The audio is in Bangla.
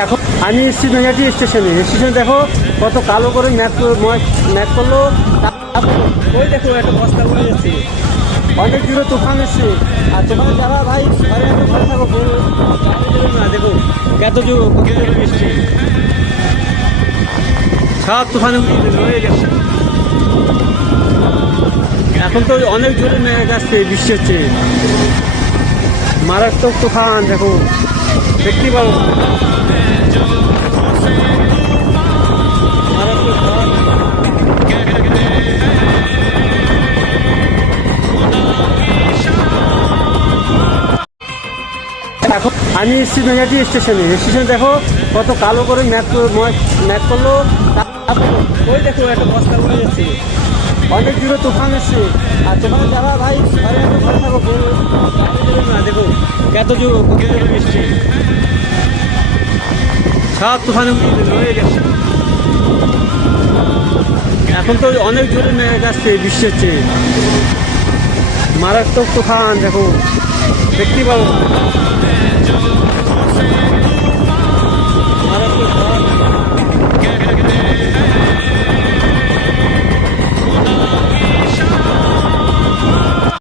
এখন আমি এসছি মেঘাটি স্টেশনে দেখো কত কালো করে ম্যাপ করলো। ওই দেখো একটা বস্তা উড়ে যাচ্ছে, অনেক দূরে তুফান এসছে। আর তুফানে যারা ভাই ঘরে এত ঘরে থাকো, না দেখো কত জোরে বৃষ্টি, সব তুফানে উড়ে গেছে। এখন তো অনেক জোরে মেঘ আসছে, বৃষ্টি হচ্ছে, মারাত্মক তুফান দেখো, দেখতে পাবো মারাত্মক তুফান। এখন আমি এসছি মেঘাটি স্টেশনে দেখো কত কালো করে ম্যাপ করলো। ওই দেখো একটা বস্তা উড়ে যাচ্ছে, অনেক দূরে তুফান এসছে। আর তুফানে যারা ভাই ঘরে এত ঘরে থাকো, না দেখো কত জোরে বৃষ্টি, সব তুফানে উড়ে গেছে। এখন তো অনেক জোরে মেঘ আসছে, বৃষ্টি হচ্ছে, মারাত্মক তুফান দেখো, দেখতে পাবো মারাত্মক।